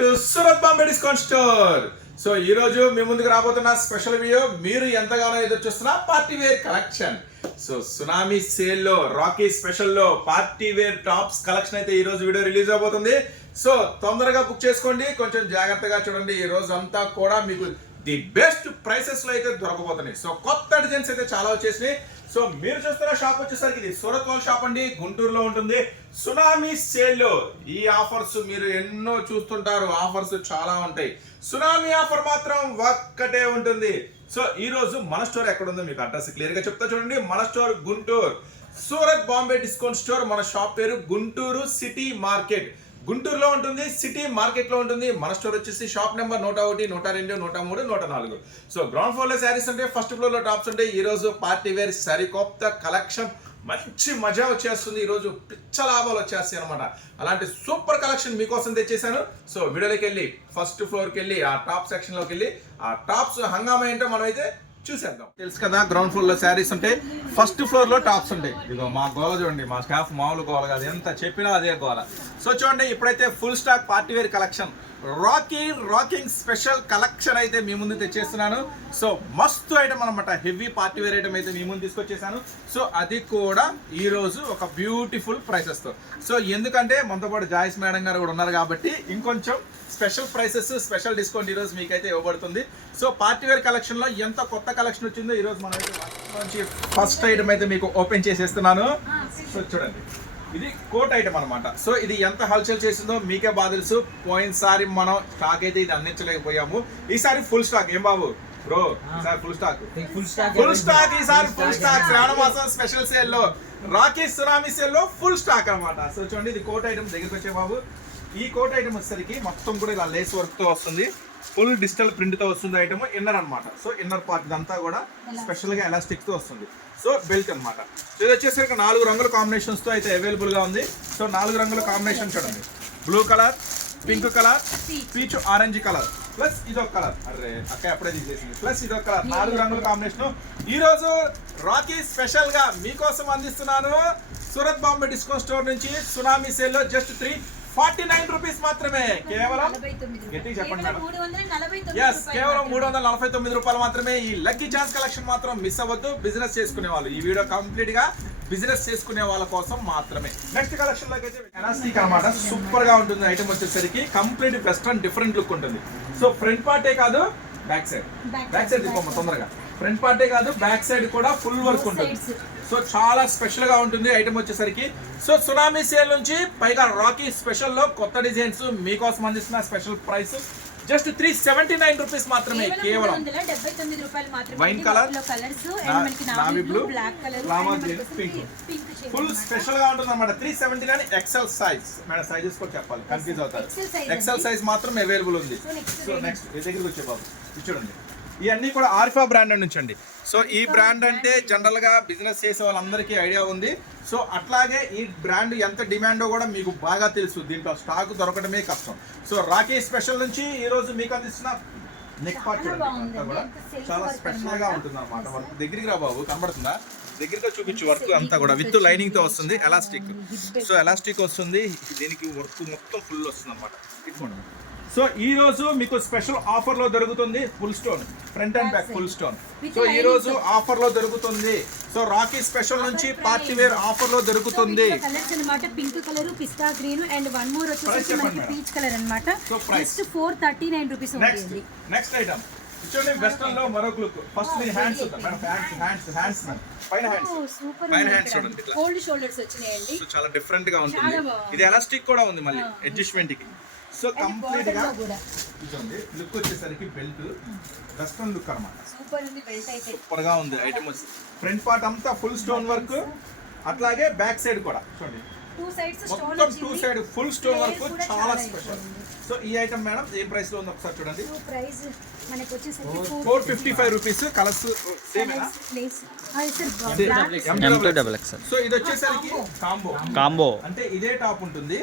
To Surat Bombay discount store so ఈ రోజు మీ ముందుకు రాబోతున్న స్పెషల్ వీడియో మీరు ఎంతగానో ఎదురు చూస్తున్న party wear collection. So tsunami సేల్లో రాకీ స్పెషల్లో పార్టీ వేర్ టాప్స్ కలెక్షన్ అయితే ఈ రోజు వీడియో రిలీజ్ అవబోతుంది. సో తొందరగా బుక్ చేసుకోండి. కొంచెం జాగ్రత్తగా చూడండి. ఈ రోజు అంతా కూడా మీకు ది బెస్ట్ ప్రైసెస్లో అయితే దొరకబోతున్నాయి. సో కొత్త డిజైన్స్ అయితే చాలా వచ్చేసినాయి. సో మీరు చూస్తున్న షాప్ వచ్చేసరికి ఇది సూరత్ వాళ్ళ షాప్ అండి. గుంటూరులో ఉంటుంది. సునామీ సేల్లో ఈ ఆఫర్స్ మీరు ఎన్నో చూస్తుంటారు. ఆఫర్స్ చాలా ఉంటాయి. సునామీ ఆఫర్ మాత్రం ఒక్కటే ఉంటుంది. సో ఈ రోజు మన స్టోర్ ఎక్కడ ఉందో మీకు అడ్రస్ క్లియర్గా చెప్తా చూడండి. మన store Guntur. Surat Bombay discount store. మన షాప్ పేరు గుంటూరు సిటీ మార్కెట్. గుంటూరులో ఉంటుంది సిటీ మార్కెట్లో ఉంటుంది. మన స్టోర్ వచ్చేసి షాప్ నెంబర్ నూట ఒకటి నూట రెండు నూట మూడు నూట నాలుగు. సో గ్రౌండ్ ఫ్లోర్లో శారీస్ ఉంటాయి ఫస్ట్ ఫ్లోర్లో టాప్స్ ఉంటాయి ఈరోజు పార్టీ వేర్ సరికొత్త కలెక్షన్. మంచి మజా వచ్చేస్తుంది. ఈరోజు పిచ్చ లాభాలు వచ్చేస్తాయి అనమాట అలాంటి సూపర్ కలెక్షన్ మీకోసం తెచ్చేసాను సో వీడియోలోకి వెళ్ళి ఫస్ట్ ఫ్లోర్కి వెళ్ళి ఆ టాప్ సెక్షన్లోకి వెళ్ళి ఆ టాప్స్ హంగామా ఏంటో మనమైతే చూసేద్దాం. తెలుసు కదా గ్రౌండ్ ఫ్లోర్లో శారీస్ ఉంటాయి ఫస్ట్ ఫ్లోర్లో టాప్స్ ఉంటాయి. ఇదిగో మా గోల చూడండి మా స్టాఫ్ మామూలు గోల కాదు. ఎంత చెప్పినా అదే గోల. సో చూడండి ఇప్పుడైతే full stock party wear collection Rakhi rocking special collection అయితే మీ ముందు తెచ్చేస్తున్నాను. సో మస్తు ఐటమ్ అనమాట హెవీ పార్టీ వేర్ ఐటమ్ అయితే మీ ముందు తీసుకొచ్చేసాను. సో అది కూడా ఈ రోజు ఒక బ్యూటిఫుల్ ప్రైసెస్తో. సో ఎందుకంటే మనతో పాటు జాయిస్ మేడం గారు కూడా ఉన్నారు కాబట్టి ఇంకొంచెం స్పెషల్ ప్రైసెస్ స్పెషల్ డిస్కౌంట్ ఈ రోజు మీకైతే ఇవ్వబడుతుంది. సో పార్టీ వేర్ కలెక్షన్లో ఎంత కొత్త కలెక్షన్ వచ్చిందో ఈ రోజు మనం నుంచి ఫస్ట్ ఐటమ్ అయితే మీకు ఓపెన్ చేసేస్తున్నాను. సో చూడండి. ఇది కోట్ ఐటమ్ అన్నమాట. సో ఇది ఎంత హల్చల్ చేసిందో మీకే బాగా తెలుసు. పోయినసారి మనం స్టాక్ అయితే ఇది అందించలేకపోయాము. ఈసారి ఫుల్ స్టాక్ ఏం బాబు? బ్రో ఈసారి full stock full stock full stock ఈసారి ఫుల్ స్టాక్ శ్రావణ మాసం స్పెషల్ సేల్లో. రాకీ సునామీ సేల్లో ఫుల్ స్టాక్ అన్నమాట. సో చూడండి ఇది కోట్ ఐటమ్ దగ్గరికి వచ్చే బాబు. ఈ కోట్ ఐటమ్ వచ్చేసరికి మొత్తం కూడా ఇలా లేస్ వర్క్తో వస్తుంది. ఫుల్ డిజిటల్ ప్రింట్తో వస్తుంది ఐటమ్ ఇన్నర్ అన్నమాట. సో ఇన్నర్ పార్ట్ ఇదంతా కూడా స్పెషల్గా ఎలాస్టిక్తో వస్తుంది. సో బెల్ట్ అన్నమాట. ఇది వచ్చేసరికి నాలుగు రంగుల కాంబినేషన్స్తో అయితే అవైలబుల్గా ఉంది. సో నాలుగు రంగుల కాంబినేషన్ చూడండి. Blue colour pink colour peach orange colour plus ఇదొక కలర్ అరే అక్క ఎప్పుడే తీసేసింది. ప్లస్ ఇదొక కలర్ నాలుగు రంగుల కాంబినేషన్ ఈ రోజు రాకీ స్పెషల్గా మీకోసం అందిస్తున్నాను. సూరత్ బాంబే డిస్కౌంట్ స్టోర్ నుంచి సునామీ సేల్లో just three forty nine rupees మాత్రమే. కేవలం గట్టిగా చెప్పండి ఎస్ కేవలం మూడు వందల నలభై తొమ్మిది రూపాయలు మాత్రమే. ఈ లక్కీ ఛాన్స్ కలెక్షన్ మాత్రం మిస్ అవ్వద్దు. బిజినెస్ చేసుకునే వాళ్ళు. ఈ వీడియో కంప్లీట్గా బిజినెస్ చేసుకునే వాళ్ళ కోసం మాత్రమే. నెక్స్ట్ కలెక్షన్లోకి అయితే ఎలాస్టిక్ అనమాట సూపర్గా ఉంటుంది. ఐటమ్ వచ్చేసరికి కంప్లీట్ వెస్ట్రన్ డిఫరెంట్ లుక్ ఉంటుంది. సో ఫ్రంట్ పార్టే కాదు బ్యాక్ సైడ్ బ్యాక్ సైడ్ తీసుకోమ్మా తొందరగా. ఫ్రంట్ పార్టే కాదు బ్యాక్ సైడ్ కూడా ఫుల్ వర్క్ ఉంటుంది. సో చాలా స్పెషల్గా ఉంటుంది ఐటమ్ వచ్చేసరికి. సో సునామీ సేల్ నుంచి పైగా రాకీ స్పెషల్లో కొత్త డిజైన్స్ మీకోసం అందిస్తున్న special price just three seventy nine rupees మాత్రమే కేవలం wine colour navy blue pink full స్పెషల్గా ఉంటుంది అనమాట. Three seventy nine XL size madam sizes కూడా చెప్పాలి. కన్ఫ్యూజ్ అవుతారు. ఎక్సెల్. సైజ్ మాత్రం అవైలబుల్ ఉంది. సో. నెక్స్ట్ దగ్గరికి వచ్చే బాబు. చూడండి. ఇవన్నీ కూడా ఆర్ఫా బ్రాండ్ నుంచి అండి సో ఈ బ్రాండ్ అంటే జనరల్గా బిజినెస్ చేసే వాళ్ళందరికీ ఐడియా ఉంది. సో అట్లాగే ఈ బ్రాండ్ ఎంత డిమాండో కూడా మీకు బాగా తెలుసు. దీంట్లో స్టాక్ దొరకడమే కష్టం. సో రాకీ స్పెషల్ నుంచి ఈ రోజు మీకు అందిస్తున్న నెక్ పార్ట్ చూడండి. కూడా చాలా work స్పెషల్గా అన్నమాట. ఉంటుంది అనమాట వర్క్ దగ్గరికి రా బాబు కనబడుతుందా? దగ్గరగా చూపించు వర్క్ అంతా కూడా. విత్ లైనింగ్తో వస్తుంది ఎలాస్టిక్. సో ఎలాస్టిక్ వస్తుంది దీనికి వర్క్ మొత్తం ఫుల్ వస్తుంది అనమాట ఇట్కోండి సో ఈ రోజు మీకు స్పెషల్ ఆఫర్లో దొరుకుతుంది full stone front and back full stone so ఈ రోజు. ఆఫర్లో దొరుకుతుంది. సో రాకీ స్పెషల్ నుంచి పార్టీ వేర్ ఆఫర్లో దొరుకుతుంది. కలర్స్ అన్నమాట pink colour pista green and one more వచ్చేసి మనకి. పీచ్ కలర్ అన్నమాట. Just four thirty nine rupees next ఉంటుంది నెక్స్ట్ ఐటమ్ చూడండి వెస్టర్న్లో మరొక లుక్ ఫస్ట్ మీ hands madam hands hands hands పైన హ్యాండ్స్ సూపర్ పైన hands. చూడండి ఇట్లా. గోల్డ్ షోల్డర్స్ వచ్చినాయండి. సో చాలా డిఫరెంట్గా ఉంటుంది. ఇది ఎలాస్టిక్ కూడా ఉంది మళ్ళీ. అడ్జస్ట్మెంట్కి. సో కంప్లీట్గా చూడండి లుక్ వచ్చేసరికి బెల్ట్ వెస్ట్రన్ లుక్ అన్నమాట. సూపర్ ఉంది బెల్ట్ అయితే. సూపర్గా ఉంది ఐటమ్ వచ్చి. ఫ్రంట్ పార్ట్ అంతా ఫుల్ స్టోన్ వర్క్ అట్లాగే బ్యాక్ సైడ్ కూడా. చూడండి. Two sides stone two side full stone work చాలా స్పెషల్. సో ఈ ఐటమ్ మేడం ఏ ప్రైస్లో ఉంది ఒకసారి చూడండి. ప్రైస్ మనకి వచ్చేసరికి four fifty five rupees colours same so ఇది వచ్చేసరికి కాంబో. కాంబో. అంటే ఇదే టాప్ ఉంటుంది.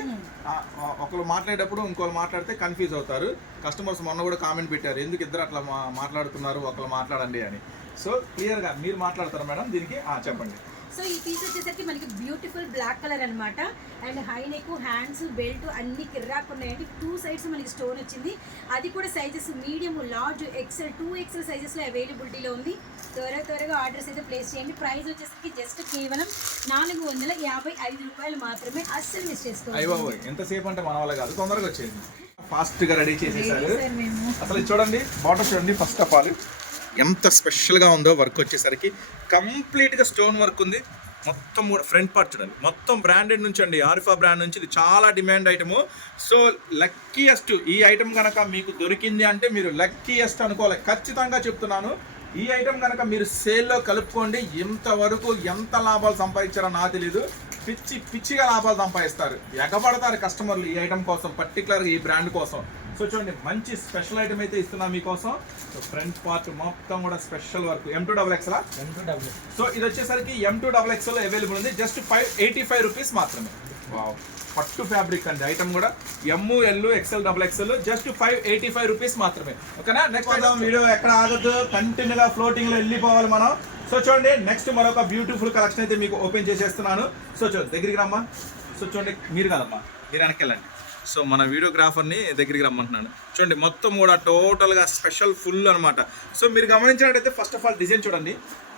ఒకరు మాట్లాడేటప్పుడు ఇంకోరు మాట్లాడితే కన్ఫ్యూజ్ అవుతారు. కస్టమర్స్ మొన్న కూడా కామెంట్ పెట్టారు. ఎందుకు ఇద్దరు అట్లా మాట్లాడుతున్నారు? ఒకరు మాట్లాడండి అని. సో క్లియర్గా మీరు మాట్లాడతారా మేడం? దీనికి ఆ, చెప్పండి. సో ఈ పీస్ వచ్చేసరికి మనకి బ్యూటిఫుల్ బ్లాక్ కలర్ అన్నమాట. And high neck hands belt అన్ని కిర్రాక్ ఉన్నాయండి. టూ సైడ్స్ మనకి స్టోన్ వచ్చింది. అది కూడా sizes medium large XL two XL సైజెస్లో అవైలబిలిటీలో ఉంది. త్వరగా త్వరగా ఆర్డర్స్ అయితే ప్లేస్ చేయండి. ప్రైస్ వచ్చేసరికి జస్ట్ కేవలం నాలుగు వందల యాభై ఐదు రూపాయలు మాత్రమే అస్సలు మిస్ చేసుకోవాలి బాబోయ్ ఎంతసేపు అంటే మన వల్ల కాదు. తొందరగా వచ్చేది ఫాస్ట్గా రెడీ చేసేసారు. అసలు చూడండి బాటర్ చూడండి ఫస్ట్ ఆఫ్ ఆల్ ఎంత స్పెషల్గా ఉందో వర్క్ వచ్చేసరికి కంప్లీట్గా స్టోన్ వర్క్ ఉంది. మొత్తం కూడా ఫ్రంట్ పార్ట్ చూడండి. మొత్తం బ్రాండెడ్ నుంచి అండి. ఆరిఫా బ్రాండ్ నుంచి ఇది చాలా డిమాండ్ ఐటము. సో లక్కీయెస్ట్ ఈ ఐటమ్ కనుక మీకు దొరికింది అంటే మీరు లక్కీయెస్ట్ అనుకోవాలి. ఖచ్చితంగా చెప్తున్నాను. ఈ ఐటమ్ కనుక మీరు సేల్లో కలుపుకోండి ఇంతవరకు ఎంత లాభాలు సంపాదించారో నాకు తెలీదు. పిచ్చి పిచ్చిగా లాభాలు సంపాదిస్తారు. ఎగబడతారు కస్టమర్లు ఈ ఐటమ్ కోసం పర్టికులర్గా ఈ బ్రాండ్ కోసం. సో చూడండి మంచి స్పెషల్ ఐటమ్ అయితే ఇస్తున్నా మీకోసం. సో ఫ్రంట్ పార్ట్ మొత్తం కూడా special work M two double ఎక్స్లా so ఇది వచ్చేసరికి M two double XL available ఉంది. Just five eighty five rupees మాత్రమే. పట్టు ఫ్యాబ్రిక్ అండి. ఐటమ్ కూడా M L XL double XL just five eighty five rupees మాత్రమే. ఓకేనా నెక్స్ట్ వీడియో ఎక్కడ ఆగదు కంటిన్యూగా ఫ్లోటింగ్లో వెళ్ళిపోవాలి మనం. సో చూడండి నెక్స్ట్ మరొక బ్యూటిఫుల్ కలెక్షన్ అయితే మీకు ఓపెన్ చేసేస్తున్నాను. సో చూడండి దగ్గరికి రమ్మా. సో చూడండి మీరు కదమ్మా మీరు వెనక్కి వెళ్ళండి. సో మన వీడియోగ్రాఫర్ని దగ్గరికి రమ్మంటున్నాను. చూడండి మొత్తం కూడా టోటల్గా స్పెషల్ ఫుల్ అనమాట. సో మీరు గమనించినట్టయితే ఫస్ట్ ఆఫ్ ఆల్ డిజైన్ చూడండి.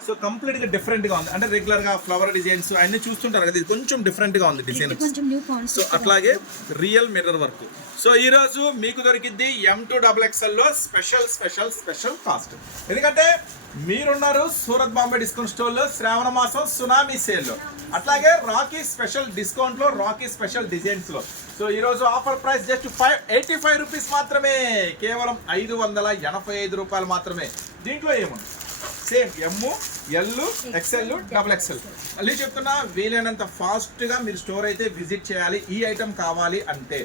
సో కంప్లీట్గా డిఫరెంట్గా ఉంది. అంటే రెగ్యులర్గా ఫ్లవర్ డిజైన్స్ అన్నీ చూస్తుంటారు కదా ఇది కొంచెం డిఫరెంట్గా ఉంది డిజైన్ సో అట్లాగే రియల్ మిర్రర్ వర్క్ సో ఈ రోజు మీకు దొరికింది ఎం టూ డబుల్ ఎక్స్ఎల్లో స్పెషల్ స్పెషల్ స్పెషల్ కాస్ట్ ఎందుకంటే మీరున్నారు సూరత్ బాంబే డిస్కౌంట్ స్టోర్లో శ్రావణ మాసం సునామీ సేల్లో అట్లాగే రాకీ స్పెషల్ డిస్కౌంట్లో రాకీ స్పెషల్ డిజైన్స్లో. సో ఈ రోజు offer price just five eighty five rupees మాత్రమే. కేవలం ఐదు వందల ఎనభై ఐదు రూపాయలు మాత్రమే. దీంట్లో ఏముంది? Same M L XL double XL మళ్ళీ చెప్తున్నా వీలైనంత ఫాస్ట్గా మీరు స్టోర్ అయితే విజిట్ చేయాలి ఈ ఐటెం కావాలి అంటే.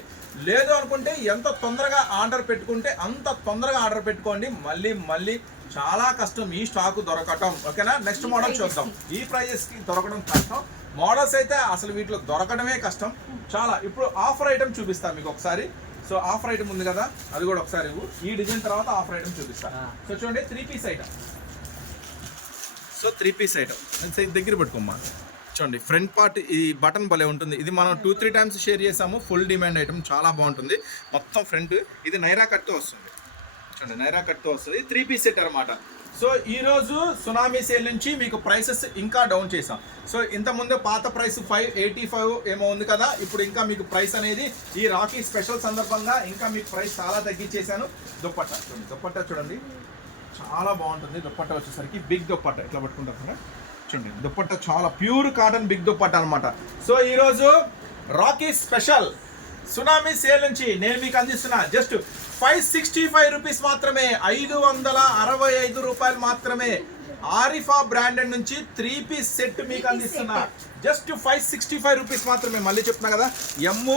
లేదు అనుకుంటే ఎంత తొందరగా ఆర్డర్ పెట్టుకుంటే అంత తొందరగా ఆర్డర్ పెట్టుకోండి. మళ్ళీ మళ్ళీ చాలా కష్టం ఈ స్టాక్ దొరకటం. ఓకేనా నెక్స్ట్ మోడల్ చూద్దాం. ఈ ప్రైజెస్కి దొరకడం కష్టం. మోడల్స్ అయితే అసలు వీటిలో దొరకడమే కష్టం. చాలా. ఇప్పుడు ఆఫర్ ఐటమ్ చూపిస్తాను మీకు ఒకసారి. సో ఆఫర్ ఐటమ్ ఉంది కదా? అది కూడా ఒకసారి. ఈ డిజైన్ తర్వాత ఆఫర్ ఐటమ్ చూపిస్తాను సో చూడండి three piece item so three piece item. దగ్గర పెట్టుకోమ్మా. చూడండి ఫ్రంట్ పార్ట్ ఈ బటన్ భలే ఉంటుంది. ఇది మనం టూ త్రీ టైమ్స్ షేర్ చేసాము. ఫుల్ డిమాండ్ ఐటమ్ చాలా బాగుంటుంది. మొత్తం ఫ్రంట్ ఇది నైరా కట్తో వస్తుంది. చూడండి నైరా కట్తో వస్తుంది. త్రీ పీస్ సెట్ అనమాట సో ఈరోజు సునామీ సేల్ నుంచి మీకు ప్రైసెస్ ఇంకా డౌన్ చేసాం సో ఇంతకుముందు పాత ప్రైస్ ఫైవ్ ఎయిటీ ఫైవ్ ఏమో ఉంది కదా ఇప్పుడు ఇంకా మీకు ప్రైస్ అనేది ఈ రాఖీ స్పెషల్ సందర్భంగా ఇంకా మీకు ప్రైస్ చాలా తగ్గించేశాను. దుప్పట్ట చూడండి దుప్పట్ట చూడండి. చాలా బాగుంటుంది దుప్పట్టా వచ్చేసరికి. బిగ్ దుప్పట్టా ఇట్లా పట్టుకుంటారు కదా చూడండి దుప్పట్టా చాలా ప్యూర్ కాటన్ బిగ్ దుప్పట్టా అనమాట సో ఈరోజు రాకీ స్పెషల్. సునామీ సేల్ నుంచి నేను మీకు అందిస్తున్నా just five sixty five rupees మాత్రమే ఐదు వందల అరవై ఐదు రూపాయలు మాత్రమే ఆరిఫా బ్రాండెడ్ నుంచి త్రీ పీస్ సెట్ మీకు అందిస్తున్నా just five sixty five rupees మాత్రమే మళ్ళీ చెప్తున్నా కదా. M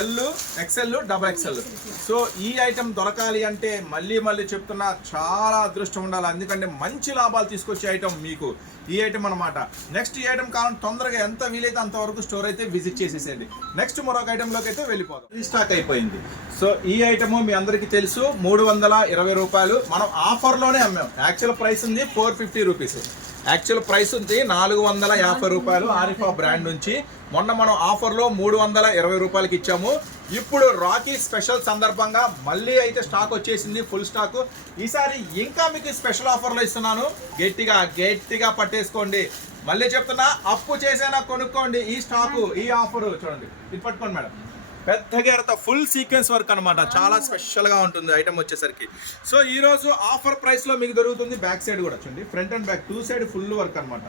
L XL double XL so ఈ ఐటెం దొరకాలి అంటే మళ్ళీ మళ్ళీ చెప్తున్నా చాలా అదృష్టం ఉండాలి. ఎందుకంటే మంచి లాభాలు తీసుకొచ్చే ఐటెం మీకు. ఈ ఐటెం అనమాట నెక్స్ట్ ఈ ఐటెం కావాలని తొందరగా ఎంత వీలైతే అంతవరకు స్టోర్ అయితే విజిట్ చేసేసేయండి. నెక్స్ట్ మరొక ఐటెంలోకి అయితే వెళ్ళిపోదాం. రీస్టాక్ అయిపోయింది. సో ఈ ఐటమ్ మీ అందరికీ తెలుసు. మూడు వందల ఇరవై రూపాయలు మనం ఆఫర్లోనే అమ్మాం. యాక్చువల్ ప్రైస్ ఉంది four fifty rupees actual price ఉంది నాలుగు వందల యాభై రూపాయలు ఆరిఫా బ్రాండ్ నుంచి. మొన్న మనం ఆఫర్లో మూడు వందల ఇరవై రూపాయలకి ఇచ్చాము. ఇప్పుడు రాకీ స్పెషల్ సందర్భంగా మళ్ళీ అయితే స్టాక్ వచ్చేసింది ఫుల్ స్టాక్ ఈసారి ఇంకా మీకు స్పెషల్ ఆఫర్లో ఇస్తున్నాను. గట్టిగా గట్టిగా పట్టేసుకోండి. మళ్ళీ చెప్తున్నా అప్పు చేసేనా కొనుక్కోండి ఈ స్టాకు ఈ ఆఫర్ చూడండి ఇది పట్టుకోండి మేడం. పెద్ద గేరత ఫుల్ సీక్వెన్స్ వర్క్ అనమాట చాలా స్పెషల్గా ఉంటుంది ఐటమ్ వచ్చేసరికి. సో ఈ రోజు ఆఫర్ ప్రైస్లో మీకు దొరుకుతుంది బ్యాక్ సైడ్ కూడా చూడండి. Front and back two side full work అనమాట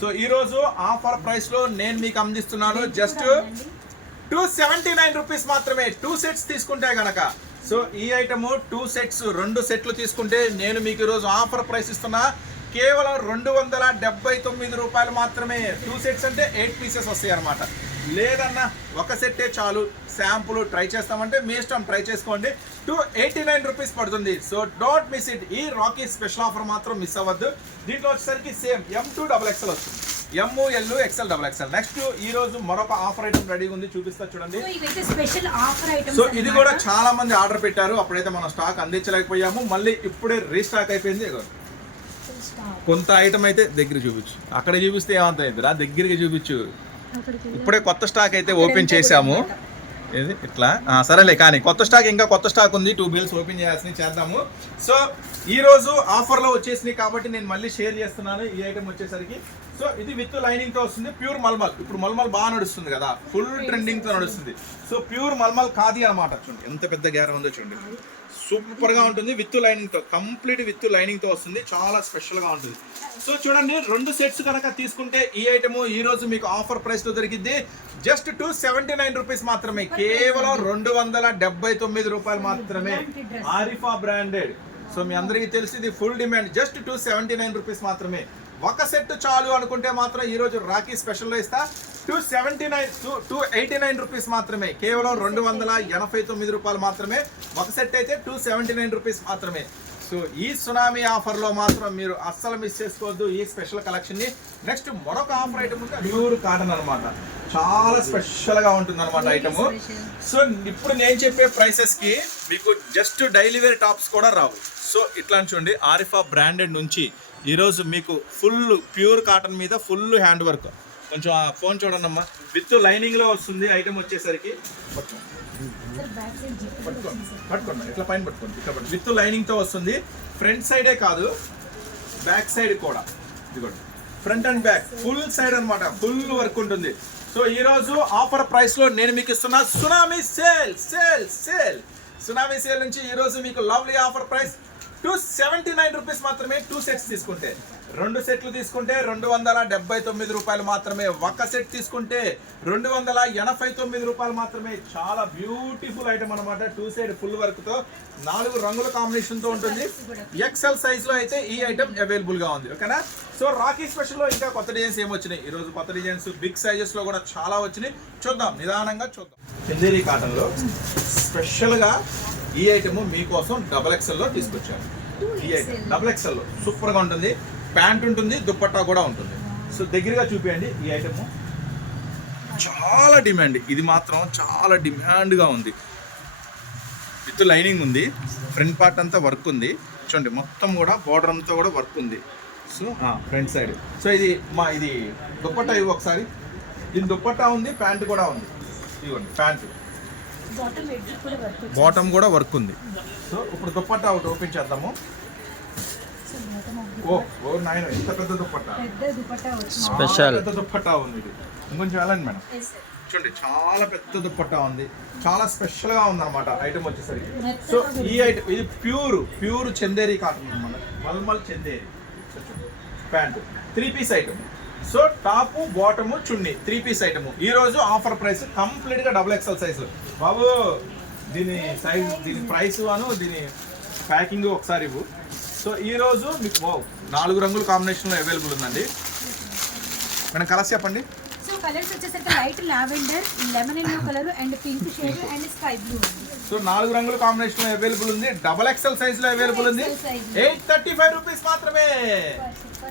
సో ఈ రోజు ఆఫర్ ప్రైస్లో నేను మీకు అందిస్తున్నాను just two seventy nine rupees మాత్రమే. టూ సెట్స్ తీసుకుంటే గనక. సో ఈ ఐటమ్ టూ సెట్స్ రెండు సెట్లు తీసుకుంటే నేను మీకు ఈరోజు ఆఫర్ ప్రైస్ ఇస్తున్నా. కేవలం రెండు వందల డెబ్బై తొమ్మిది రూపాయలు మాత్రమే. టూ సెట్స్ అంటే ఎయిట్ పీసెస్ వస్తాయి అనమాట లేదన్నా ఒక సెట్టే చాలు. శాంపుల్ ట్రై చేస్తామంటే మీ ఇష్టం ట్రై చేసుకోండి. టూ ఎయిటీ నైన్ రూపీస్ పడుతుంది. So don't miss it. ఈ రాకీ స్పెషల్ ఆఫర్ మాత్రం మిస్ అవ్వద్దు. దీంట్లో వచ్చేసరికి same M two double XL వస్తుంది. M L XL double XL next ఈ రోజు మరొక ఆఫర్ ఐటమ్ రెడీగా ఉంది. చూపిస్తా చూడండి. స్పెషల్ ఆఫర్ ఐటమ్స్ సో ఇది కూడా చాలా మంది ఆర్డర్ పెట్టారు. అప్పుడైతే మనం స్టాక్ అందించలేకపోయాము. మళ్ళీ ఇప్పుడే రీస్టాక్ అయిపోయింది. కొంత ఐటమ్ అయితే దగ్గర చూపించు. అక్కడ చూపిస్తే ఏమంత రా దగ్గరికి చూపించు. ఇప్పుడే కొత్త స్టాక్ అయితే ఓపెన్ చేసాము ఏది? ఇట్లా? సరేలే కానీ కొత్త స్టాక్ ఇంకా కొత్త స్టాక్ ఉంది. టూ బిల్స్ ఓపెన్ చేయాల్సి చేద్దాము. సో ఈ రోజు ఆఫర్లో వచ్చేసినాయి కాబట్టి నేను మళ్ళీ షేర్ చేస్తున్నాను. ఈ ఐటమ్ వచ్చేసరికి. సో ఇది విత్ లైనింగ్తో వస్తుంది. ప్యూర్ మల్మల్. ఇప్పుడు మల్మల్ బాగా నడుస్తుంది కదా. ఫుల్ ట్రెండింగ్తో నడుస్తుంది. సో ప్యూర్ మల్మల్ ఖాదీ అనమాట చూడండి ఎంత పెద్ద గ్యారం ఉందో చూడండి. సూపర్గా ఉంటుంది విత్ లైనింగ్తో కంప్లీట్ విత్ లైనింగ్తో వస్తుంది చాలా స్పెషల్గా ఉంటుంది. సో చూడండి రెండు సెట్స్ కనుక తీసుకుంటే ఈ ఐటమ్ ఈ రోజు మీకు ఆఫర్ ప్రైస్లో దొరికింది just two seventy nine rupees మాత్రమే కేవలం రెండు వందల డెబ్బై తొమ్మిది రూపాయలు మాత్రమే. ఆరిఫా బ్రాండెడ్ సో మీ అందరికీ తెలిసి ఇది full demand just two seventy nine rupees మాత్రమే. ఒక సెట్ చాలు అనుకుంటే మాత్రం ఈ రోజు రాఖీ స్పెషల్లో ఇస్తా. Two seventy nine two two eighty nine rupees మాత్రమే. కేవలం రెండు వందల ఎనభై తొమ్మిది రూపాయలు మాత్రమే. ఒక సెట్ అయితే టూ సెవెంటీ నైన్ రూపీస్ మాత్రమే. సో ఈ సునామీ ఆఫర్లో మాత్రం మీరు అస్సలు మిస్ చేసుకోవద్దు ఈ స్పెషల్ కలెక్షన్ని. నెక్స్ట్ మరొక ఆఫర్ ఐటమ్ ఉంది ప్యూర్ కాటన్ అన్నమాట. చాలా స్పెషల్గా ఉంటుంది అనమాట ఐటమ్. సో ఇప్పుడు నేను చెప్పే ప్రైసెస్కి మీకు జస్ట్ డైలీ వేర్ టాప్స్ కూడా రావు. సో ఇట్లా చూడండి ఆరిఫా బ్రాండెడ్ నుంచి ఈరోజు మీకు ఫుల్ ప్యూర్ కాటన్ మీద ఫుల్ హ్యాండ్ వర్క్. కొంచెం ఆ ఫోన్ చూడండి అమ్మా విత్ లైనింగ్లో వస్తుంది ఐటమ్ వచ్చేసరికి. పట్టుకోండి. పట్టుకోండి పట్టుకోండి. ఇట్లా పైన పట్టుకోండి. ఇట్లా పట్టుకోండి. విత్ లైనింగ్తో వస్తుంది. ఫ్రంట్ సైడే కాదు బ్యాక్ సైడ్ కూడా. ఇదిగోండి. Front and back full side అన్నమాట. ఫుల్ వర్క్ ఉంటుంది. సో ఈ రోజు ఆఫర్ ప్రైస్లో నేను మీకు ఇస్తున్న tsunami sale sale sale. Tsunami sale నుంచి ఈ రోజు మీకు lovely offer price two seventy nine rupees మాత్రమే టూ సెట్స్ తీసుకుంటే. రెండు సెట్లు తీసుకుంటే రెండు వందల డెబ్బై తొమ్మిది రూపాయలు మాత్రమే. ఒక సెట్ తీసుకుంటే రెండు వందల ఎనభై తొమ్మిది రూపాయలు మాత్రమే. చాలా బ్యూటిఫుల్ ఐటమ్ అనమాట టూ సైడ్ ఫుల్ వర్క్తో నాలుగు రంగుల కాంబినేషన్తో ఉంటుంది. ఎక్సెల్ సైజ్లో అయితే ఈ ఐటమ్ అవైలబుల్గా ఉంది. ఓకేనా? సో రాకీ స్పెషల్లో ఇంకా కొత్త డిజైన్స్ ఏమొచ్చినాయి ఈ రోజు కొత్త డిజైన్స్ బిగ్ సైజెస్లో కూడా చాలా వచ్చినాయి. చూద్దాం. నిదానంగా చూద్దాం. చందేరి కాటన్లో స్పెషల్గా ఈ ఐటమ్ మీకోసం డబల్ ఎక్సెల్లో తీసుకొచ్చాను ఈ ఐటమ్ డబుల్ ఎక్సెల్లో. సూపర్గా ఉంటుంది. ప్యాంట్ ఉంటుంది. దుప్పట్టా కూడా ఉంటుంది. సో దగ్గరగా చూపించండి ఈ ఐటమ్ చాలా డిమాండ్ ఇది మాత్రం చాలా డిమాండ్గా ఉంది. విత్ లైనింగ్ ఉంది. ఫ్రంట్ పార్ట్ అంతా వర్క్ ఉంది. చూడండి మొత్తం కూడా బార్డర్ అంతా కూడా వర్క్ ఉంది. సో ఫ్రంట్ సైడ్ సో ఇది మా ఇది దుప్పట్టా ఇవి ఒకసారి. దీని దుప్పట్టా ఉంది ప్యాంట్ కూడా ఉంది. ఇవ్వండి ప్యాంట్ బాటమ్ ఎడ్జ్ కూడా వర్క్ వచ్చింది బాటమ్ కూడా వర్క్ ఉంది. సో ఇప్పుడు దుప్పట్టా ఒకటి ఓపెన్ చేద్దాము. ఓ ఓ నాయన ఇంత పెద్ద దుప్పట్టా? Special. పెద్ద దుప్పట్టా ఉంది ఇది. ఇంకొంచెం వెళ్ళండి మేడం. చూడండి చాలా పెద్ద దుప్పట్టా ఉంది. చాలా స్పెషల్గా ఉంది అనమాట ఐటమ్ వచ్చేసరికి సో. ఈ ఐటమ్ ఇది ప్యూర్ ప్యూర్ చందేరి కాటన్ అనమాట mulmul Chanderi pant. Three piece item so top bottom chunni. Three piece item ఈ రోజు ఆఫర్ ప్రైస్ కంప్లీట్గా డబుల్ ఎక్స్ఎల్ సైజ్ బాబు దీని సైజ్ దీని ప్రైస్ అను దీని ప్యాకింగ్ ఒకసారి ఇవ్వు. సో ఈ రోజు మీకు నాలుగు రంగుల కాంబినేషన్లో అవైలబుల్ ఉందండి. మేడం కలర్స్ చెప్పండి. సో కలర్స్ వచ్చేసరికి light lavender lemon yellow colour and pink shade and sky blue so నాలుగు రంగుల కాంబినేషన్లో అవైలబుల్ ఉంది. డబల్ ఎక్స్ఎల్ సైజ్లో అవైలబుల్ ఉంది. ఎయిట్ థర్టీ ఫైవ్ రూపీస్ మాత్రమే.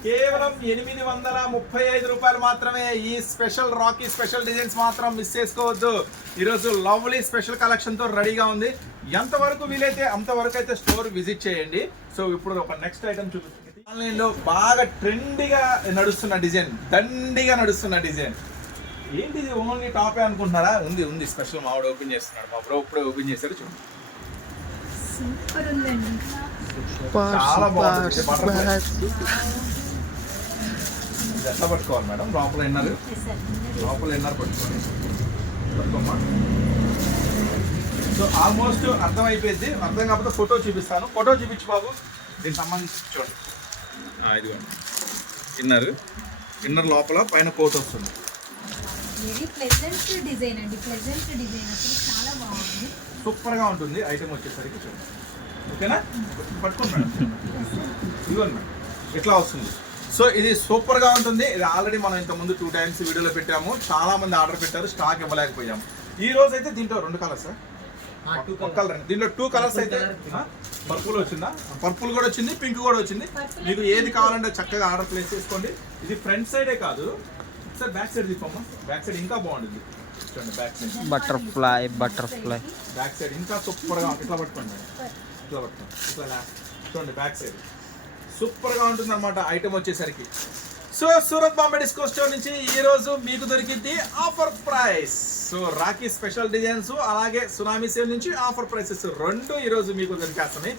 కేవలం ఎనిమిది వందల ముప్పై ఐదు రూపాయలు మాత్రమే ఈ స్పెషల్ రాకీ స్పెషల్ డిజైన్స్ మాత్రం మిస్ చేసుకోవద్దు. ఈరోజు లవ్లీ స్పెషల్ కలెక్షన్తో రెడీగా ఉంది. ఎంతవరకు వీలైతే అంతవరకు అయితే స్టోర్ విజిట్ చేయండి. సో ఇప్పుడు ఒక నెక్స్ట్ ఐటమ్ చూపిస్తుంది. ఆన్లైన్లో బాగా ట్రెండీగా నడుస్తున్న డిజైన్ దండిగా నడుస్తున్న డిజైన్. ఏంటిది ఓన్లీ టాపే అనుకుంటున్నారా? ఉంది ఉంది. స్పెషల్ మావాడు ఓపెన్ చేస్తున్నాడు మా బ్రో ఇప్పుడే ఓపెన్ చేశాడు చూడండి సూపర్ ఉందండి. చాలా ఎట్లా పట్టుకోవాలి మేడం? లోపల ఎన్నారు. లోపల ఎన్నారు పట్టుకోండి పట్టుకోమ్మా. సో ఆల్మోస్ట్ అర్థం అయిపోయింది అర్థం కాకపోతే ఫోటో చూపిస్తాను. ఫోటో చూపించు బాబు. దీనికి సంబంధించి చూడండి. ఆ, ఇదిగోండి. ఇన్నర్ ఇన్నర్ లోపల పైన కోట్ వస్తుంది. వెరీ ప్లెజెంట్ డిజైన్ అండి. ప్లెజెంట్ డిజైన్ అసలు చాలా బాగుంది. సూపర్గా ఉంటుంది. ఐటెం వచ్చేసరికి చూడండి. ఓకేనా? పట్టుకోండి మేడం. ఇదిగోండి మేడం. ఇట్లా వస్తుంది? సో ఇది సూపర్గా ఉంటుంది. ఇది ఆల్రెడీ మనం ఇంత ముందు టూ టైమ్స్ వీడియోలో పెట్టాము. చాలా మంది ఆర్డర్ పెట్టారు స్టాక్ ఇవ్వలేకపోయాము. ఈ రోజు అయితే దీంట్లో రెండు కలర్స్ కలర్ దీంట్లో టూ కలర్స్ అయితే పర్పుల్ వచ్చిందా? పర్పుల్ కూడా వచ్చింది పింక్ కూడా వచ్చింది. మీకు ఏది కావాలంటే చక్కగా ఆర్డర్ ప్లేస్ చేసుకోండి. ఇది ఫ్రంట్ సైడే కాదు. సార్ బ్యాక్ సైడ్ తీసుకోమ్మా. బ్యాక్ సైడ్ ఇంకా బాగుంటుంది. చూడండి back side butterfly butterfly back side ఇంకా సూపర్గా ఇట్లా పట్టుకోండి? ఇట్లా పట్టుకోండి ఇట్లా చూడండి బ్యాక్ సైడ్ సూపర్గా ఉంటుంది అనమాట ఐటమ్ వచ్చేసరికి. So Surat Bombay disco store నుంచి ఈ రోజు మీకు దొరికింది offer price. So Rakhi special designs అలాగే సునామీ సేల్ నుంచి ఆఫర్ ప్రైసెస్ రెండు ఈరోజు మీకు దొరికేస్తున్నాయి.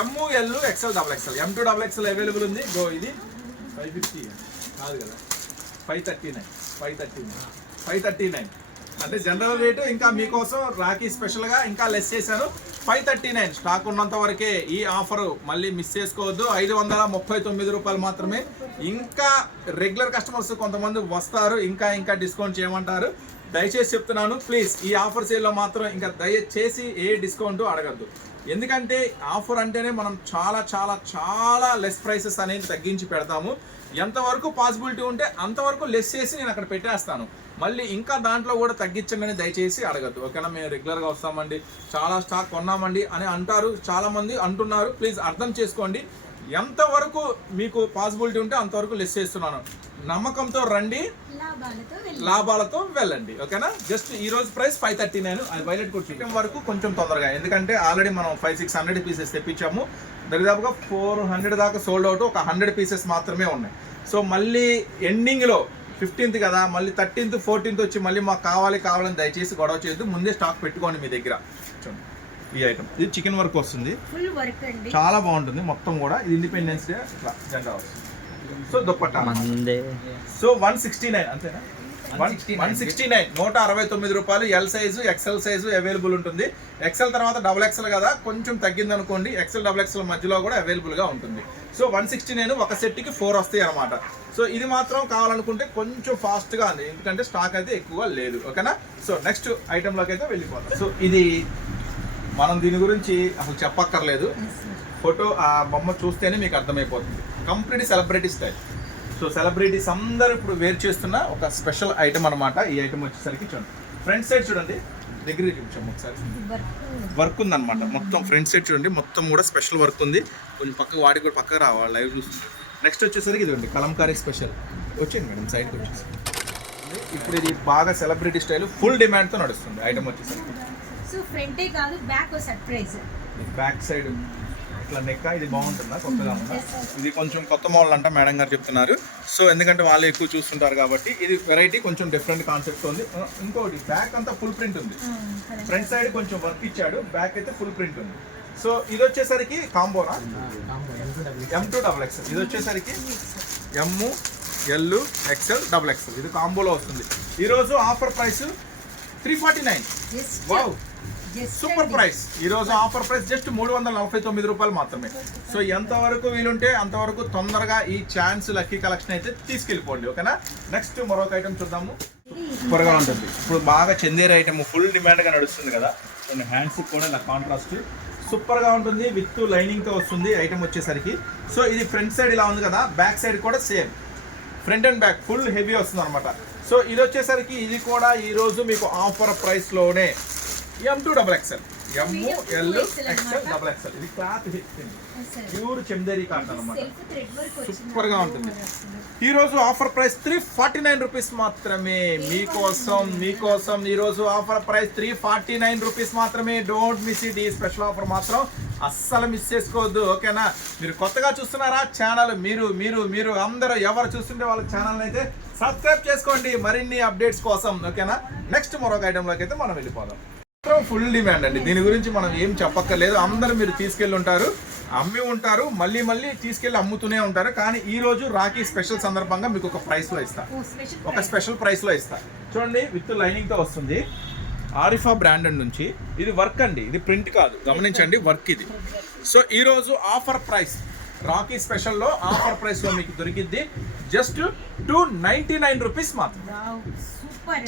M L XL double XL M two double XL available ఉంది. గో ఇది ఫైవ్ ఫిఫ్టీ కాదు కదా. Five thirty nine five thirty nine five thirty nine అంటే జనరల్ రేటు ఇంకా మీకోసం రాఖీ స్పెషల్గా ఇంకా లెస్ చేశాను. ఫైవ్ థర్టీ నైన్ స్టాక్ ఉన్నంత వరకే ఈ ఆఫర్ మళ్ళీ మిస్ చేసుకోవద్దు. ఐదు వందల ముప్పై తొమ్మిది రూపాయలు మాత్రమే. ఇంకా రెగ్యులర్ కస్టమర్స్ కొంతమంది వస్తారు. ఇంకా ఇంకా డిస్కౌంట్ చేయమంటారు. దయచేసి చెప్తున్నాను ప్లీజ్ ఈ ఆఫర్ సేల్లో మాత్రం ఇంకా దయచేసి ఏ డిస్కౌంట్ అడగద్దు. ఎందుకంటే ఆఫర్ అంటేనే మనం చాలా చాలా చాలా లెస్ ప్రైసెస్ అనేది తగ్గించి పెడతాము. ఎంతవరకు పాసిబిలిటీ ఉంటే అంతవరకు లెస్ చేసి నేను అక్కడ పెట్టేస్తాను. మళ్ళీ ఇంకా దాంట్లో కూడా తగ్గించండి అని దయచేసి అడగద్దు. ఓకేనా? మేము రెగ్యులర్గా వస్తామండి. చాలా స్టాక్ కొన్నామండి అని అంటారు. చాలా మంది అంటున్నారు. ప్లీజ్ అర్థం చేసుకోండి. ఎంతవరకు మీకు పాసిబిలిటీ ఉంటే అంతవరకు లెస్ చేస్తున్నాను. నమ్మకంతో రండి. లాభాలతో వెళ్ళి లాభాలతో వెళ్ళండి. ఓకేనా? జస్ట్ ఈ రోజు ప్రైస్ ఫైవ్ థర్టీ నైన్. అది వైలెట్ చూపించడం వరకు కొంచెం తొందరగా. ఎందుకంటే ఆల్రెడీ మనం ఫైవ్ సిక్స్ హండ్రెడ్ పీసెస్ తెప్పించాము. దరిదాపుగా ఫోర్ హండ్రెడ్ దాకా సోల్డ్ అవుట్. ఒక హండ్రెడ్ పీసెస్ మాత్రమే ఉన్నాయి. సో మళ్ళీ ఎండింగ్లో ఫిఫ్టీన్త్ కదా మళ్ళీ థర్టీన్త్ ఫోర్టీన్త్ వచ్చి మళ్ళీ మాకు కావాలి కావాలని దయచేసి గొడవ చేయొద్దు. ముందే స్టాక్ పెట్టుకోండి మీ దగ్గర. ఈ ఐటమ్ ఇది చికెన్ వర్క్ వస్తుంది. చాలా బాగుంటుంది మొత్తం కూడా. ఇది ఇండిపెండెన్స్ డే ఇట్లా జెండా వస్తుంది. So dupatta? So one sixty nine అంతేనా? One sixty nine. నూట అరవై తొమ్మిది రూపాయలు L size XL size available ఉంటుంది. ఎక్సెల్ తర్వాత డబుల్ ఎక్సెల్ కదా. కొంచెం తగ్గింది అనుకోండి ఎక్సెల్ డబుల్ ఎక్సెల్ మధ్యలో కూడా అవైలబుల్గా ఉంటుంది. సో వన్ సిక్స్టీ నైన్ ఒక సెట్కి ఫోర్ వస్తాయి అనమాట సో ఇది మాత్రం కావాలనుకుంటే కొంచెం ఫాస్ట్గా ఉంది ఎందుకంటే స్టాక్ అయితే ఎక్కువగా లేదు. ఓకేనా సో నెక్స్ట్ ఐటమ్లోకి అయితే వెళ్ళిపోతాం. సో ఇది మనం దీని గురించి అసలు చెప్పక్కర్లేదు. ఫోటో ఆ బొమ్మ చూస్తేనే మీకు అర్థమైపోతుంది. Complete celebrity style so celebrities అందరూ ఇప్పుడు వేర్ చేస్తున్న ఒక స్పెషల్ ఐటమ్ అన్నమాట. ఈ ఐటమ్ వచ్చేసరికి చూడండి. ఫ్రంట్ సైడ్ చూడండి. దగ్గర చూపించాము ఒకసారి. వర్క్ ఉందన్నమాట. మొత్తం ఫ్రంట్ సైడ్ చూడండి. మొత్తం కూడా స్పెషల్ వర్క్ ఉంది. కొంచెం పక్కకు వాడికి కూడా పక్కకు రావాలి. లైవ్ చూస్తుంది. నెక్స్ట్ వచ్చేసరికి ఇదండి కలంకారీ స్పెషల్ వచ్చింది మేడం సైడ్కి వచ్చేసి ఇప్పుడు ఇది బాగా సెలబ్రిటీ స్టైల్ ఫుల్ డిమాండ్తో నడుస్తుంది. ఐటమ్ వచ్చేసరికి. సో ఫ్రంటే కాదు బ్యాక్ సర్ప్రైజ్ బ్యాక్ సైడ్ ఇట్లా నెక్క ఇది బాగుంటుందా? కొత్తగా ఉందా? ఇది కొంచెం కొత్త మోడల్ అంట మేడం గారు చెప్తున్నారు. సో ఎందుకంటే వాళ్ళు ఎక్కువ చూస్తుంటారు కాబట్టి ఇది వెరైటీ కొంచెం డిఫరెంట్ కాన్సెప్ట్ ఉంది. ఇంకోటి బ్యాక్ అంతా ఫుల్ ప్రింట్ ఉంది. ఫ్రంట్ సైడ్ కొంచెం వర్క్ ఇచ్చాడు బ్యాక్ అయితే ఫుల్ ప్రింట్ ఉంది. సో ఇది వచ్చేసరికి కాంబోనా ఎం టూ డబుల్ ఎక్స్ఎల్ ఇది వచ్చేసరికి M L XL double XL ఇది కాంబోలో వస్తుంది. ఈరోజు offer price three forty nine wow super price ఈ రోజు ఆఫర్ ప్రైస్ జస్ట్ మూడు వందల నలభై తొమ్మిది రూపాయలు మాత్రమే. సో ఎంతవరకు వీలుంటే అంతవరకు తొందరగా ఈ ఛాన్స్ లక్కీ కలెక్షన్ అయితే తీసుకెళ్ళిపోండి ఓకేనా? నెక్స్ట్ మరొక ఐటమ్ చూద్దాము. సూపర్గా ఉంటుంది. ఇప్పుడు బాగా చందేరి ఐటమ్ ఫుల్ డిమాండ్గా నడుస్తుంది కదా. కొన్ని హ్యాండ్స్ కూడా ఇలా కాంట్రాస్ట్ సూపర్గా ఉంటుంది విత్ లైనింగ్తో వస్తుంది ఐటమ్ వచ్చేసరికి. సో ఇది ఫ్రంట్ సైడ్ ఇలా ఉంది కదా బ్యాక్ సైడ్ కూడా same front and back full heavy వస్తుంది అనమాట సో ఇది వచ్చేసరికి ఇది కూడా ఈ రోజు మీకు offer ప్రైస్లోనే M two double XL M L XL double XL ఇది క్లాత్ ప్యూర్ చందేరి కాటన్ అనమాట సూపర్గా ఉంటుంది. ఈ రోజు offer price three forty nine rupees మాత్రమే. మీకోసం మీకోసం ఈ రోజు offer price three forty nine rupees మాత్రమే. డోంట్ మిస్ ఇట్ ఈ స్పెషల్ ఆఫర్ మాత్రం అస్సలు మిస్ చేసుకోవద్దు. ఓకేనా? మీరు కొత్తగా చూస్తున్నారా? ఛానల్ మీరు మీరు మీరు అందరూ ఎవరు చూస్తుంటే వాళ్ళ ఛానల్ అయితే సబ్స్క్రైబ్ చేసుకోండి. మరిన్ని అప్డేట్స్ కోసం. ఓకేనా? నెక్స్ట్ మరొక ఐటెంలోకి అయితే మనం వెళ్ళిపోదాం. ఫుల్ డిమాండ్ అండి. దీని గురించి మనం ఏం చెప్పక్కర్లేదు. అందరూ మీరు తీసుకెళ్ళి ఉంటారు అమ్మి ఉంటారు మళ్ళీ మళ్ళీ తీసుకెళ్ళి అమ్ముతూనే ఉంటారు. కానీ ఈ రోజు రాఖీ స్పెషల్ సందర్భంగా మీకు ఒక ప్రైస్లో ఇస్తా. ఒక స్పెషల్ ప్రైస్లో ఇస్తా. చూడండి విత్ లైనింగ్తో వస్తుంది. ఆరిఫా బ్రాండ్ నుంచి. ఇది వర్క్ అండి. ఇది ప్రింట్ కాదు. గమనించండి వర్క్ ఇది. సో ఈ రోజు ఆఫర్ ప్రైస్ రాకీ స్పెషల్లో ఆఫర్ ప్రైస్లో మీకు దొరికింది just two ninety nine rupees మాత్రం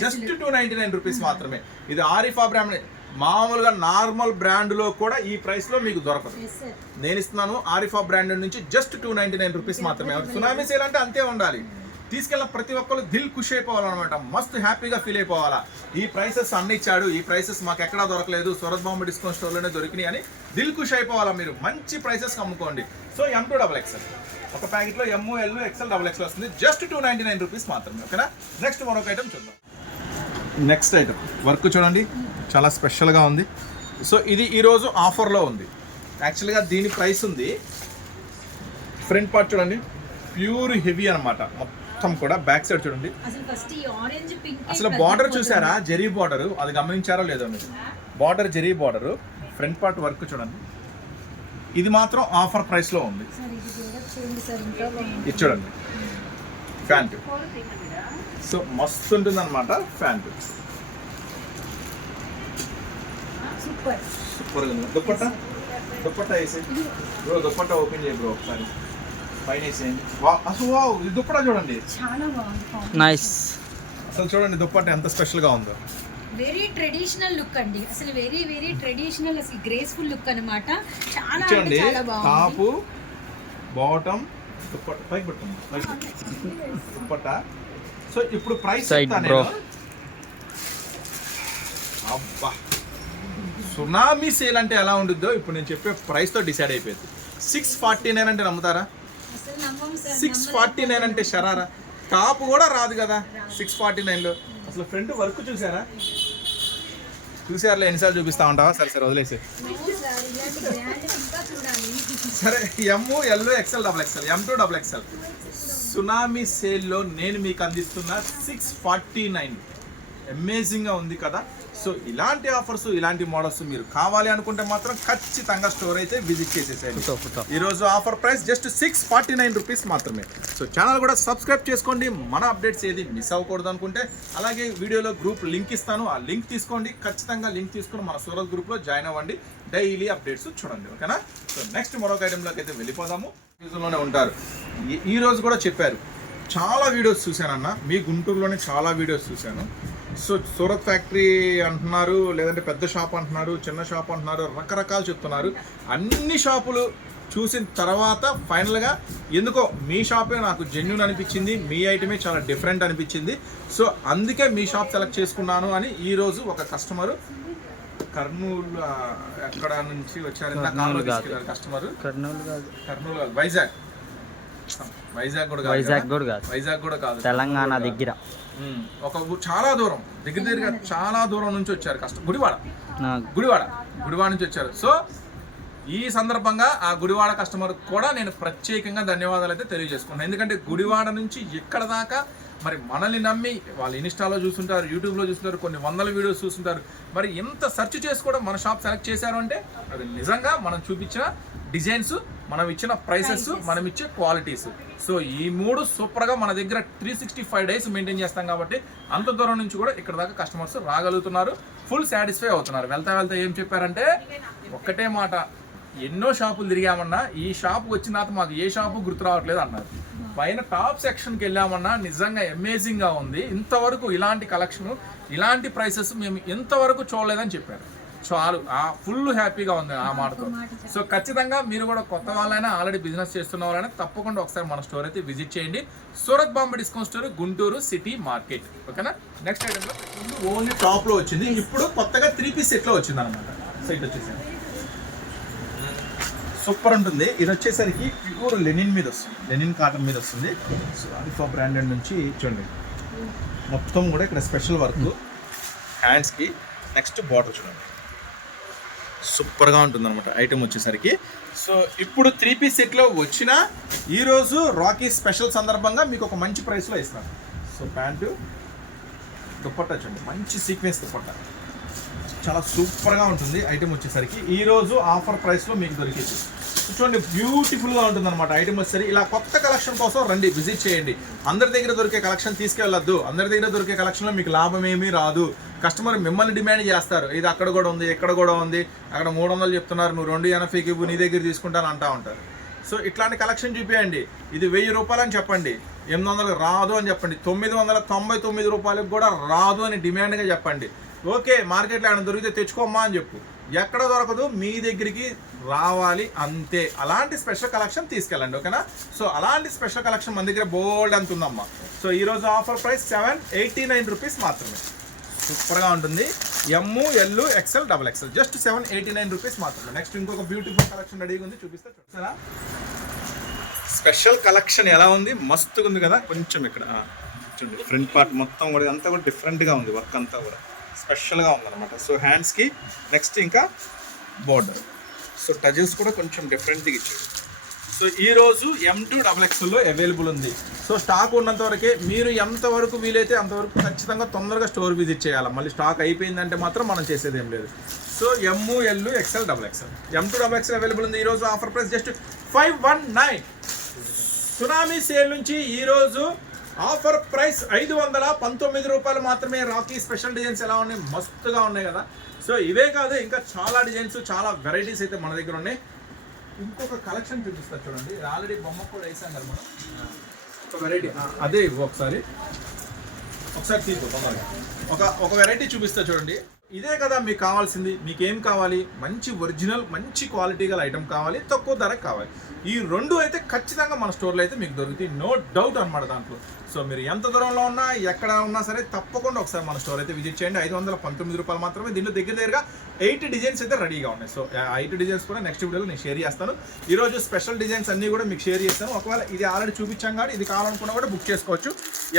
just two ninety nine rupees మాత్రమే. ఇది ఆరిఫా బ్రాండ్ మామూలుగా నార్మల్ బ్రాండ్లో కూడా ఈ ప్రైస్లో మీకు దొరకదు. నేను ఇస్తున్నాను ఆరిఫా బ్రాండ్ నుంచి just two ninety nine rupees మాత్రమే. సునామీ సేల్ అంటే అంతే ఉండాలి. తీసుకెళ్ళిన ప్రతి ఒక్కరు దిల్ ఖుషి అయిపోవాలన్నమాట. మస్తు హ్యాపీగా ఫీల్ అయిపోవాలా. ఈ ప్రైసెస్ అన్ని ఇచ్చాడు. ఈ ప్రైసెస్ మాకు ఎక్కడా దొరకలేదు. సూరత్ బాంబే డిస్కౌంట్ స్టోర్లోనే దొరికినాయి అని దిల్ ఖుషి అయిపోవాలా మీరు. మంచి prices అమ్ముకోండి. So M two double XL ఒక ప్యాకెట్లో M L XL double XL వస్తుంది. Just two ninety nine rupees మాత్రమే. ఓకేనా? నెక్స్ట్ మరొక ఐటమ్ చూద్దాం. నెక్స్ట్ ఐటమ్ వర్క్ చూడండి. చాలా స్పెషల్గా ఉంది. సో ఇది ఈరోజు ఆఫర్లో ఉంది. యాక్చువల్గా దీని ప్రైస్ ఉంది. ఫ్రంట్ పార్ట్ చూడండి. ప్యూర్ హెవీ అన్నమాట. మొత్తం కూడా బ్యాక్ సైడ్ చూడండి. అసలు బార్డర్ చూసారా? జరీ బార్డర్ అది గమనించారో లేదో మీరు? Border zari border front part work చూడండి. ఇది మాత్రం ఆఫర్ ప్రైస్లో ఉంది. ఇది చూడండి. ప్యాంట్ సో మస్తు ఉంటుంది అనమాట ప్యాంట్ సూపర్ ఉంది. దుప్పట్ట? దుప్పట్ట వేసి బ్రో దుప్పట్ట ఓపెన్ చేయ బ్రో ఒకసారి. పైన వేసేయండి. వా అసలు వావ్ ఇది దుప్పట్ట చూడండి. చాలా బాగుంది నైస్ అసలు చూడండి దుప్పట్ట ఎంత స్పెషల్గా ఉందో. వెరీ ట్రెడిషనల్ లుక్ అండి. అసలు వెరీ వెరీ ట్రెడిషనల్ అసలు గ్రేస్ఫుల్ లుక్ అన్నమాట. చాలా చాలా బాగుంది. టాపు బాటమ్ దుప్పట్ట పైకి. దుప్పట్ట. సో ఇప్పుడు ప్రైస్. నేను. అబ్బా. సునామీ సేల్ అంటే ఎలా ఉంటుందో ఇప్పుడు నేను చెప్పే ప్రైస్తో డిసైడ్ అయిపోయింది. సిక్స్ ఫార్టీ నైన్ అంటే నమ్ముతారా? అసలు నమ్మం సార్ సిక్స్ ఫార్టీ నైన్ అంటే షరారా? టాప్ కూడా రాదు కదా. సిక్స్ ఫార్టీ నైన్లో అసలు ఫ్రంట్ వర్క్ చూసారా? చూసారులే ఎన్నిసార్లు చూపిస్తా ఉంటావా? సరే సరే వదిలేసి సరే M L XL double XL M two double XL tsunami సేల్లో నేను మీకు అందిస్తున్న సిక్స్ ఫార్టీ నైన్ అమేజింగ్గా ఉంది కదా? సో ఇలాంటి ఆఫర్స్ ఇలాంటి మోడల్స్ మీరు కావాలి అనుకుంటే మాత్రం ఖచ్చితంగా స్టోర్ అయితే విజిట్ చేసేసేయండి. రోజు offer price just six forty nine rupees మాత్రమే. సో ఛానల్ కూడా సబ్స్క్రైబ్ చేసుకోండి. మన అప్డేట్స్ ఏది మిస్ అవ్వకూడదు అనుకుంటే అలాగే వీడియోలో గ్రూప్ లింక్ ఇస్తాను. ఆ లింక్ తీసుకోండి. ఖచ్చితంగా లింక్ తీసుకుని మన సూరత్ గ్రూప్లో జాయిన్ అవ్వండి. డైలీ అప్డేట్స్ చూడండి ఓకేనా? సో నెక్స్ట్ మరొక ఐటెంలోకి అయితే వెళ్ళిపోదాము. లోనే ఉంటారు. ఈ- ఈ రోజు కూడా చెప్పారు. చాలా వీడియోస్ చూశానన్న. మీ గుంటూరులోనే చాలా వీడియోస్ చూశాను. సో సూరత్ ఫ్యాక్టరీ అంటున్నారు లేదంటే పెద్ద షాప్ అంటున్నారు చిన్న షాప్ అంటున్నారు రకరకాలు చెప్తున్నారు. అన్ని షాపులు చూసిన తర్వాత ఫైనల్గా ఎందుకో మీ షాపే నాకు జెన్యున్ అనిపించింది మీ ఐటమే చాలా డిఫరెంట్ అనిపించింది. సో అందుకే మీ షాప్ సెలెక్ట్ చేసుకున్నాను అని ఈరోజు ఒక కస్టమరు కర్నూలు ఎక్కడ నుంచి వచ్చారు? కస్టమర్ కర్నూలు కాదు. కర్నూలు కాదు. వైజాగ్. వైజాగ్ కూడా వైజాగ్? కూడా కాదు. వైజాగ్ కూడా కాదు. తెలంగాణ దగ్గర. ఒక చాలా దూరం. దగ్గర దగ్గరగా చాలా దూరం నుంచి వచ్చారు కష్టం గుడివాడ. గుడివాడ. గుడివాడ నుంచి వచ్చారు. సో ఈ సందర్భంగా ఆ గుడివాడ కస్టమర్ కూడా నేను ప్రత్యేకంగా ధన్యవాదాలు అయితే తెలియజేసుకున్నాను ఎందుకంటే గుడివాడ నుంచి ఇక్కడ దాకా మరి మనల్ని నమ్మి వాళ్ళు ఇన్స్టాలో చూస్తుంటారు యూట్యూబ్లో చూస్తుంటారు కొన్ని వందల వీడియోస్ చూస్తుంటారు. మరి ఎంత సెర్చ్ చేసి కూడా మన షాప్ సెలెక్ట్ చేశారు అంటే అది నిజంగా మనం చూపించిన డిజైన్స్ మనం ఇచ్చిన ప్రైసెస్ మనం ఇచ్చే క్వాలిటీస్ సో ఈ మూడు సూపర్గా మన దగ్గర three sixty five days maintain చేస్తాం కాబట్టి అంత దూరం నుంచి కూడా ఇక్కడ దాకా కస్టమర్స్ రాగలుగుతున్నారు ఫుల్ సాటిస్ఫై అవుతున్నారు. వెళ్తా వెళ్తా ఏం చెప్పారంటే ఒక్కటే మాట ఎన్నో షాపులు తిరిగామన్నా ఈ షాప్ వచ్చిన తర్వాత మాకు ఏ షాపు గుర్తు రావట్లేదు అన్నారు. పైన టాప్ సెక్షన్కి వెళ్ళామన్నా నిజంగా అమేజింగ్గా ఉంది. ఇంతవరకు ఇలాంటి కలెక్షన్ ఇలాంటి ప్రైసెస్ మేము ఇంతవరకు చూడలేదని చెప్పారు. చాలు ఆ ఫుల్ హ్యాపీగా ఉంది ఆ మాటతో. సో ఖచ్చితంగా మీరు కూడా కొత్త వాళ్ళైనా ఆల్రెడీ బిజినెస్ చేస్తున్న వాళ్ళైనా తప్పకుండా ఒకసారి మన స్టోర్ అయితే విజిట్ చేయండి. Surat Bombay discount store Guntur city market ఓకేనా? నెక్స్ట్ ఐటెంలో ఓన్లీ టాప్లో వచ్చింది. ఇప్పుడు కొత్తగా త్రీ పీస్ సెట్లో వచ్చింది అనమాట సెట్ వచ్చేసింది సూపర్ ఉంటుంది. ఇది వచ్చేసరికి ప్యూర్ లెనిన్ మీద వస్తుంది. లెనిన్ కాటన్ మీద వస్తుంది. సో ఆల్ఫా బ్రాండెడ్ నుంచి చూడండి. మొత్తం కూడా ఇక్కడ స్పెషల్ వర్క్ హ్యాండ్స్కి నెక్స్ట్ బార్డర్ చూడండి. సూపర్గా ఉంటుంది అనమాట ఐటెం వచ్చేసరికి. సో ఇప్పుడు త్రీ పీస్ సెట్లో వచ్చిన ఈరోజు రాకీ స్పెషల్ సందర్భంగా మీకు ఒక మంచి ప్రైస్లో ఇస్తాను. సో ప్యాంటు దుప్పట్టా చూడండి. మంచి సీక్వెన్స్ దుప్పట్టా. చాలా సూపర్గా ఉంటుంది ఐటెం వచ్చేసరికి. ఈరోజు ఆఫర్ ప్రైస్లో మీకు దొరికేది. చూడండి బ్యూటిఫుల్గా ఉంటుంది అనమాట ఐటెం వచ్చేసరికి. ఇలా కొత్త కలెక్షన్ కోసం రండి విజిట్ చేయండి. అందరి దగ్గర దొరికే కలెక్షన్ తీసుకెళ్ళొద్దు. అందరి దగ్గర దొరికే కలెక్షన్లో మీకు లాభం ఏమీ రాదు. కస్టమర్ మిమ్మల్ని డిమాండ్ చేస్తారు. ఇది అక్కడ కూడా ఉంది ఇక్కడ కూడా ఉంది. అక్కడ మూడు వందలు చెప్తున్నారు నువ్వు రెండు ఎనభైకి ఇవ్వు నీ దగ్గర తీసుకుంటాను అంటా ఉంటారు. సో ఇట్లాంటి కలెక్షన్ చూపించండి ఇది వెయ్యి రూపాయలు అని చెప్పండి. ఎనిమిది వందలు రాదు అని చెప్పండి. తొమ్మిది వందల తొంభై తొమ్మిది రూపాయలకు కూడా రాదు అని డిమాండ్గా చెప్పండి. ఓకే మార్కెట్లో ఏమైనా దొరికితే తెచ్చుకోమ్మా అని చెప్పు. ఎక్కడ దొరకదు మీ దగ్గరికి రావాలి అంతే. అలాంటి స్పెషల్ కలెక్షన్ తీసుకెళ్ళండి ఓకేనా? సో అలాంటి స్పెషల్ కలెక్షన్ మన దగ్గర బోల్డ్ అంత ఉందమ్మ. సో ఈరోజు offer price seven eighty nine rupees మాత్రమే. సూపర్గా ఉంటుంది. M L XL double XL just seven eighty nine rupees మాత్రమే. నెక్స్ట్ ఇంకొక బ్యూటిఫుల్ కలెక్షన్ రెడీగా ఉంది చూపిస్తే చూసారా స్పెషల్ కలెక్షన్ ఎలా ఉంది? మస్తుగా ఉంది కదా? కొంచెం ఇక్కడ చూడండి. ఫ్రంట్ పార్ట్ మొత్తం కూడా అంతా కూడా డిఫరెంట్గా ఉంది వర్క్ అంతా కూడా. స్పెషల్గా ఉందన్నమాట. సో హ్యాండ్స్కి నెక్స్ట్ ఇంకా బోర్డర్. సో టజిల్స్ కూడా కొంచెం డిఫరెంట్గా ఇచ్చాడు సో ఈ రోజు ఎం టూ డబల్ ఎక్స్ఎల్లో అవైలబుల్ ఉంది. సో స్టాక్ ఉన్నంత వరకే మీరు ఎంతవరకు వీలైతే అంతవరకు ఖచ్చితంగా తొందరగా స్టోర్ విజిట్ చేయాలి. మళ్ళీ స్టాక్ అయిపోయిందంటే మాత్రం మనం చేసేది ఏం లేదు. So M L XL double XL M two double XL available ఉంది. ఈ రోజు offer price just five one nine. Tsunami sale నుంచి ఈరోజు ఆఫర్ ప్రైస్ ఐదు వందల పంతొమ్మిది రూపాయలు మాత్రమే రాకీ స్పెషల్ డిజైన్స్ ఎలా ఉన్నాయి? మస్తుగా ఉన్నాయి కదా. సో ఇవే కాదు ఇంకా చాలా డిజైన్స్ చాలా వెరైటీస్ అయితే మన దగ్గర ఉన్నాయి. ఇంకొక కలెక్షన్ చూపిస్తారు చూడండి. ఆల్రెడీ బొమ్మ కూడా వేసాం కదా మనం. ఒక వెరైటీ అదే ఇవ్వ ఒకసారి. ఒకసారి తీసుకో ఒక ఒక వెరైటీ చూపిస్తా చూడండి. ఇదే కదా మీకు కావాల్సింది. మీకు ఏం కావాలి? మంచి ఒరిజినల్ మంచి క్వాలిటీ గల ఐటమ్ కావాలి తక్కువ ధరకు కావాలి. ఈ రెండు అయితే ఖచ్చితంగా మన స్టోర్లో అయితే మీకు దొరుకుతాయి. నో డౌట్ అన్నమాట దాంట్లో. సో మీరు ఎంత దూరంలో ఉన్నా ఎక్కడ ఉన్నా సరే తప్పకుండా ఒకసారి మన స్టోర్ అయితే విజిట్ చేయండి. ఐదు వందల పంతొమ్మిది రూపాయలు మాత్రమే దీంట్లో దగ్గర దగ్గరగా ఎయిట్ డిజైన్స్ అయితే రెడీగా ఉన్నాయి. సో ఎయిట్ డిజైన్స్ కూడా నెక్స్ట్ వీడియోలో నేను షేర్ చేస్తాను. ఈరోజు స్పెషల్ డిజైన్స్ అన్నీ కూడా మీకు షేర్ చేస్తాను. ఒకవేళ ఇది ఆల్రెడీ చూపించాం కానీ ఇది కావాలనుకున్నా కూడా బుక్ చేసుకోవచ్చు.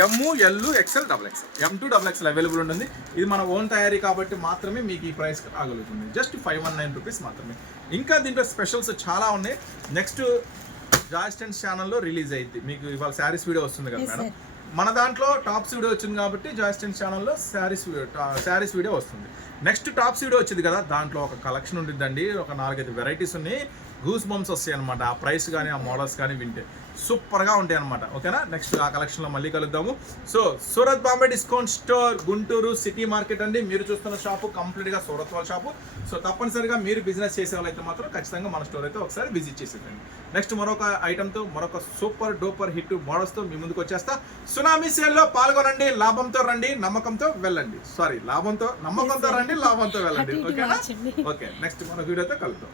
M L XL double XL M two double XL available ఉంటుంది. ఇది మన ఓన్ తయారీ కాబట్టి మాత్రమే మీకు ఈ price రాగలుగుతుంది. Just five one nine rupees మాత్రమే. ఇంకా దీంట్లో స్పెషల్స్ చాలా ఉన్నాయి. నెక్స్ట్ జాయిస్టెన్స్ ఛానల్లో రిలీజ్ అయింది మీకు ఇవాళ శారీస్ వీడియో వస్తుంది కదా మేడం మన దాంట్లో టాప్స్ వీడియో వచ్చింది కాబట్టి జాయిస్టెన్స్ ఛానల్లో శారీస్ శారీస్ వీడియో వస్తుంది నెక్స్ట్ టాప్స్ వీడియో వచ్చింది కదా దాంట్లో ఒక కలెక్షన్ ఉంటుందండి ఒక నాలుగైదు వెరైటీస్ ఉన్నాయి గూస్ బంప్స్ వస్తాయి అనమాట ఆ ప్రైస్ కానీ ఆ మోడల్స్ కానీ వింటే సూపర్గా ఉంటాయి అనమాట ఓకేనా? నెక్స్ట్ ఆ కలెక్షన్లో మళ్ళీ కలుద్దాము. So Surat Bombay discount store Guntur city market అండి. మీరు చూస్తున్న షాపు కంప్లీట్గా సూరత్ వాళ్ళ షాపు సో తప్పనిసరిగా మీరు బిజినెస్ చేసే వాళ్ళైతే మాత్రం ఖచ్చితంగా మన స్టోర్ అయితే ఒకసారి విజిట్ చేసేదండి నెక్స్ట్ మరొక ఐటమ్తో మరొక సూపర్ డూపర్ హిట్ మోడల్స్తో మీ ముందుకు వచ్చేస్తా. సునామీ సేల్లో పాల్గొనండి లాభంతో రండి నమ్మకంతో వెళ్ళండి. సారీ లాభంతో నమ్మకంతో రండి లాభంతో వెళ్ళండి. ఓకేనా. ఓకే నెక్స్ట్ మన వీడియోతో కలుద్దాం.